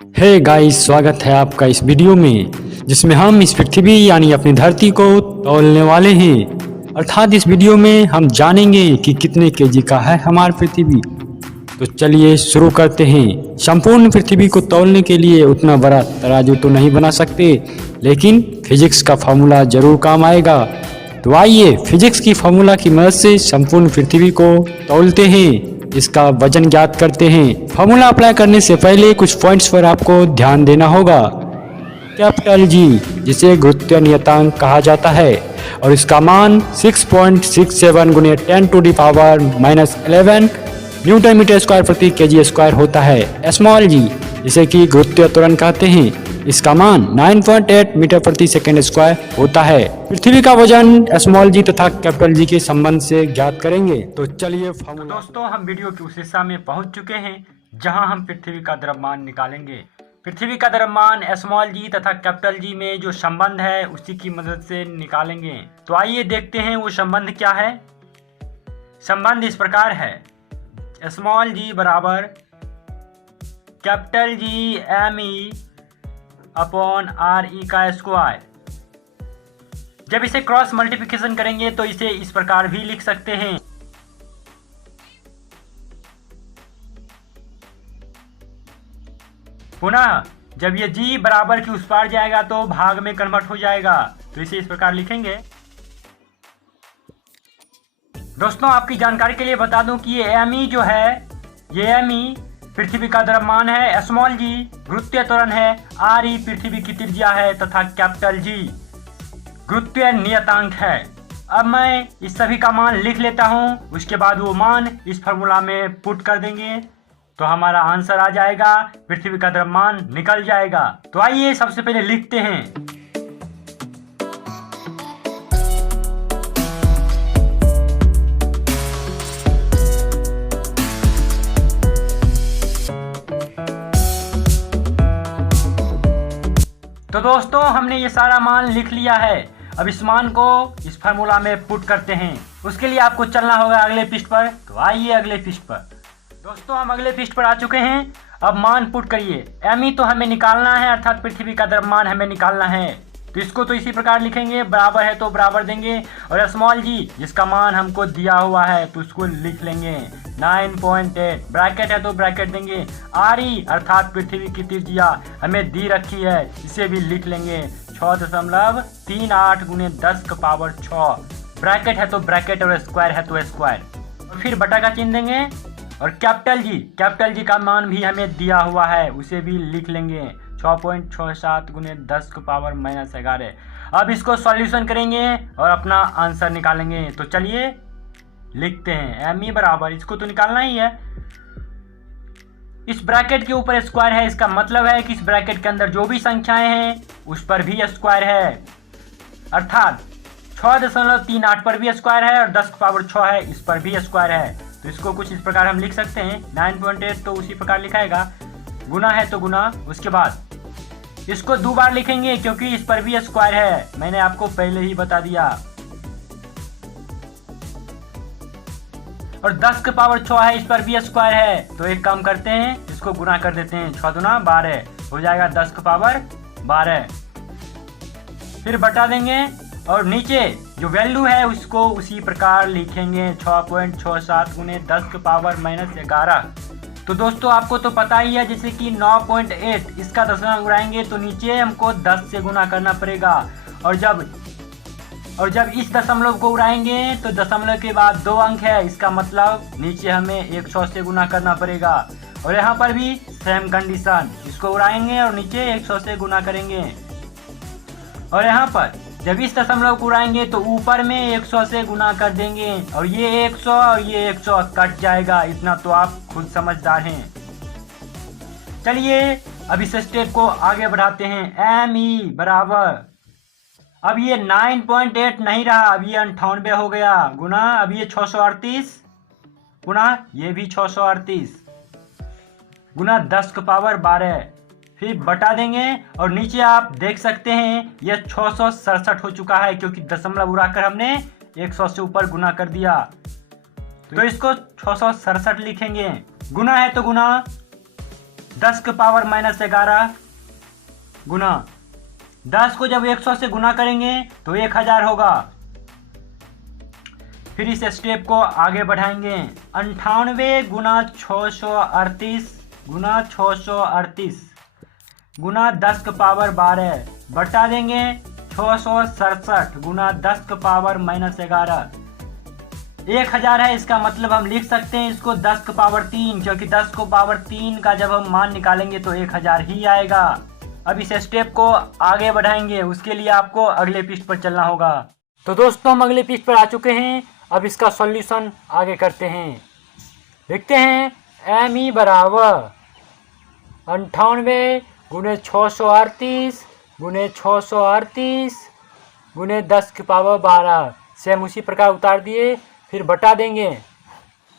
Hey guys, स्वागत है आपका इस वीडियो में जिसमें हम इस पृथ्वी यानी अपनी धरती को तौलने वाले हैं। अर्थात इस वीडियो में हम जानेंगे कि कितने केजी का है हमारी पृथ्वी। तो चलिए शुरू करते हैं। संपूर्ण पृथ्वी को तौलने के लिए उतना बड़ा तराजू तो नहीं बना सकते, लेकिन फिजिक्स का फार्मूला जरूर काम आएगा। तो आइए फिजिक्स की फार्मूला की मदद से संपूर्ण पृथ्वी को तौलते हैं, इसका वजन ज्ञात करते हैं। फार्मूला अप्लाई करने से पहले कुछ पॉइंट्स पर आपको ध्यान देना होगा। कैपिटल जी, जिसे गुरुत्व नियतांक कहा जाता है, और इसका मान 6.67 गुने 10⁻⁻11 न्यूटन मीटर स्क्वायर प्रति केजी स्क्वायर होता है। स्मॉल जी, जिसे कि गुरुत्व त्वरण कहते हैं, इसका मान 9.8 मीटर प्रति सेकंड स्क्वायर होता है। पृथ्वी का वजन स्मॉल जी तथा कैपिटल जी के संबंध से ज्ञात करेंगे। तो चलिए फार्मूला। दोस्तों, हम वीडियो की उस हिस्सा में पहुंच चुके हैं जहां हम पृथ्वी का द्रव्यमान निकालेंगे। पृथ्वी का द्रव्यमान स्मॉल जी तथा कैपिटल जी में जो संबंध है उसी की मदद से निकालेंगे। तो आइए देखते हैं वो संबंध क्या है। संबंध इस प्रकार है, स्मॉल जी बराबर capital G ME upon RE का स्क्वायर। जब इसे क्रॉस मल्टीप्लिकेशन करेंगे तो इसे इस प्रकार भी लिख सकते हैं, पुनः जब ये G बराबर की उस पार जाएगा तो भाग में कन्वर्ट हो जाएगा, तो इसे इस प्रकार लिखेंगे। दोस्तों, आपकी जानकारी के लिए बता दूं कि ये ME जो है, ये ME पृथ्वी का द्रव्यमान है, स्मॉल जी गुरुत्वीय त्वरण है, RE पृथ्वी की त्रिज्या है तथा कैपिटल G गुरुत्वीय नियतांक है। अब मैं इस सभी का मान लिख लेता हूं, उसके बाद वो मान इस फार्मूला में पुट कर देंगे तो हमारा आंसर आ जाएगा, पृथ्वी का द्रव्यमान निकल जाएगा। तो आइए सबसे पहले लिखते हैं। तो दोस्तों, हमने ये सारा मान लिख लिया है। अब इस मान को इस फार्मूला में पुट करते हैं। उसके लिए आपको चलना होगा अगले पृष्ठ पर। तो आइए अगले पृष्ठ पर। दोस्तों, हम अगले पृष्ठ पर आ चुके हैं। अब मान पुट करिए। ME तो हमें निकालना है, अर्थात पृथ्वी का द्रव्यमान हमें निकालना है, तो इसको तो इसी प्रकार लिखेंगे, बराबर है तो बराबर देंगे। और स्मॉल जी जिसका मान हमको दिया हुआ है तो उसको लिख लेंगे 9.8, ब्रैकेट है तो ब्रैकेट देंगे। RE अर्थात पृथ्वी की त्रिज्या हमें दी रखी है, इसे भी लिख लेंगे 6.38 गुने 10⁻6, ब्रैकेट है तो ब्रैकेट और स्क्वायर है तो स्क्वायर, और फिर बटा का चिन्ह देंगे। और कैपिटल जी का मान भी हमें दिया हुआ है, उसे भी लिख लेंगे 6.67 गुने 10⁻11। अब इसको सॉल्यूशन करेंगे और अपना आंसर निकालेंगे। तो चलिए लिखते हैं, ME बराबर, इसको तो निकालना ही है, इस ब्रैकेट के ऊपर स्क्वायर है, इसका मतलब है कि इस ब्रैकेट के अंदर जो भी संख्याएं हैं उस पर भी स्क्वायर है, अर्थात 6.38 पर भी स्क्वायर है और 10⁻6 है, इस पर भी स्क्वायर है। तो इसको कुछ इस प्रकार हम लिख सकते हैं, 9.8 तो उसी प्रकार लिखाएगा, गुना है तो गुना, उसके बाद इसको 2 बार लिखेंगे क्योंकि इस पर भी स्क्वायर है, मैंने आपको पहले ही बता दिया। और 10⁻6 है, इस पर भी स्क्वायर है, तो एक काम करते हैं, इसको गुना कर देते हैं, 6 दूना 12 हो जाएगा 10⁻12। फिर बटा देंगे और नीचे जो वैल्यू है उसको उसी प्रकार लिखेंगे 6.67 गुने 10⁻11। तो दोस्तों, आपको तो पता ही है, जैसे कि 9.8 इसका दशमलव उड़ाएंगे तो नीचे हमको 10 से गुना करना पड़ेगा, और जब इस दशमलव को उड़ाएंगे तो दशमलव के बाद 2 अंक है, इसका मतलब नीचे हमें 100 से गुना करना पड़ेगा। और यहाँ पर भी सेम कंडीशन, इसको उड़ाएंगे और नीचे 100 से गुना करेंगे। और यहाँ पर जब इस दशमलव को उड़ाएंगे तो ऊपर में 100 से गुना कर देंगे, और ये 100 और ये 100 कट जाएगा, इतना तो आप खुद समझदार हैं। चलिए अब इस स्टेप को आगे बढ़ाते हैं। ME बराबर, अब ये 9.8 नहीं रहा, अब ये 98 हो गया, गुना अब ये 638 गुना ये भी 638 गुना 10⁻12, फिर बटा देंगे। और नीचे आप देख सकते हैं यह 667 हो चुका है, क्योंकि दशमलव उड़ाकर हमने 100 से ऊपर गुना कर दिया, तो इसको 667 लिखेंगे। गुना है तो गुना, 10 के पावर -11 गुना 10 को जब 100 से गुना करेंगे तो 1000 होगा। फिर इस स्टेप को आगे बढ़ाएंगे। 98 गुना 638 गुना 638 गुना 10 के पावर 12 बटा देंगे 667 गुना 10 के पावर -11। 1000 है, इसका मतलब हम लिख सकते हैं इसको 10 के पावर 3, क्योंकि 10 को पावर 3 का जब हम मान निकालेंगे तो 1000 ही आएगा। अब इस स्टेप को आगे बढ़ाएंगे, उसके लिए आपको अगले पृष्ठ पर चलना होगा। तो दोस्तों हम अगले पृष्ठ पर आ चुके हैं। अब इसका सॉल्यूशन आगे करते हैं। देखते हैं ME बराबर 98 गुने 638 गुने 638 गुने 10 की पावर 12 सेम उसी प्रकार उतार दिए, फिर बटा देंगे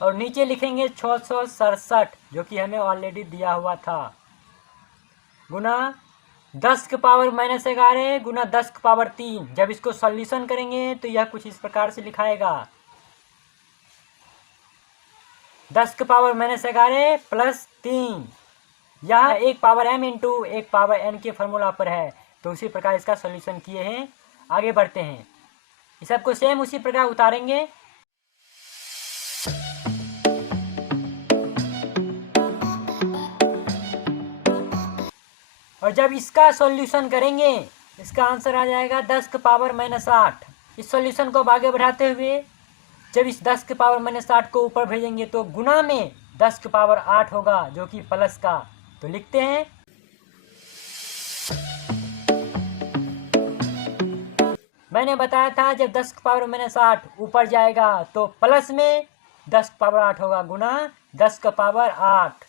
और नीचे लिखेंगे 667 जो कि हमें ऑलरेडी दिया हुआ था, गुना 10 के पावर -11 गुना 10 के पावर 3। जब इसको सॉल्यूशन करेंगे तो यह कुछ इस प्रकार से लिखाएगा 10 के पावर -11 प्लस 3। यह एक पावर m इंटू एक पावर n के फॉर्मूला पर है, तो उसी प्रकार इसका सॉल्यूशन किए हैं। आगे बढ़ते हैं, इस सबको सेम उसी प्रकार उतारेंगे। और जब इसका सॉल्यूशन करेंगे इसका आंसर आ जाएगा 10 के पावर -8। इस सॉल्यूशन को आगे बढ़ाते हुए जब इस 10 के पावर -8 को ऊपर भेजेंगे तो गुना में 10 के पावर 8 होगा जो कि प्लस का। तो लिखते हैं मैंने बताया था जब 10 के पावर -8 ऊपर जाएगा तो प्लस में 10 के पावर 8 होगा गुना 10 के पावर 8,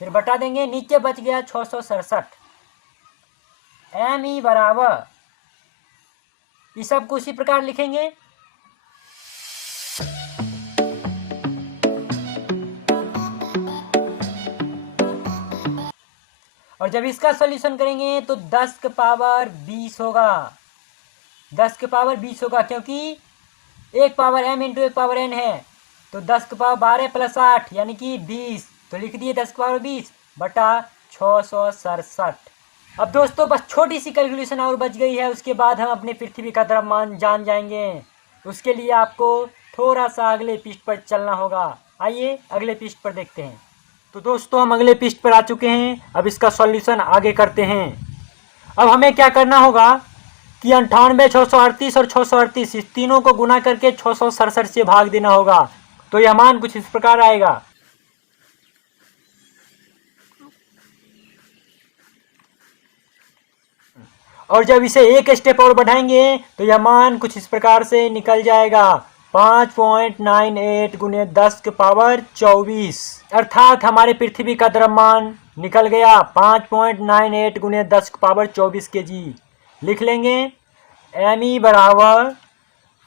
फिर बटा देंगे। नीचे बच गया 667। ME बराबर इस सब को उसी प्रकार लिखेंगे। और जब इसका सॉल्यूशन करेंगे तो 10 के पावर 20 होगा। 10 के पावर 20 होगा क्योंकि एक पावर m इंटू एक पावर n है, तो 10 के पावर 12 प्लस 8 यानी कि 20। तो लिख दिए 10 के पावर 20 बटा 667। अब दोस्तों बस छोटी सी कैलकुलेशन और बच गई है, उसके बाद हम अपने पृथ्वी का द्रव्यमान जान जाएंगे। उसके लिए आपको थोड़ा सा अगले पृष्ठ पर चलना होगा। आइए अगले पृष्ठ पर देखते हैं। तो दोस्तों हम अगले पृष्ठ पर आ चुके हैं। अब इसका सॉल्यूशन आगे करते हैं। अब हमें क्या करना होगा कि 98, 638 और 638 इस तीनों को गुना करके 667 से भाग देना होगा। तो यह मान कुछ इस प्रकार आएगा। और जब इसे एक स्टेप और बढ़ाएंगे तो यह मान कुछ इस प्रकार से निकल जाएगा 5.98 गुने 10 के पावर 24। अर्थात हमारे पृथ्वी का द्रव्यमान निकल गया 5.98 गुने 10 के पावर 24 kg। लिख लेंगे ME बराबर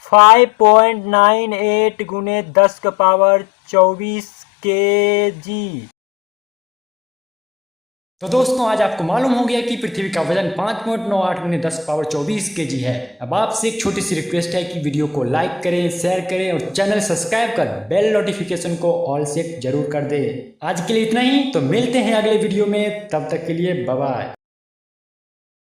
5.98 गुने 10 के पावर 24 kg। तो दोस्तों आज आपको मालूम हो गया कि पृथ्वी का वजन 5.98 गुने 10 पावर 24 kg है। अब आपसे एक छोटी सी रिक्वेस्ट है कि वीडियो को लाइक करें, शेयर करें और चैनल सब्सक्राइब कर बेल नोटिफिकेशन को ऑल सेट जरूर कर दें। आज के लिए इतना ही, तो मिलते हैं अगले वीडियो में, तब तक के लिए बाय बाय।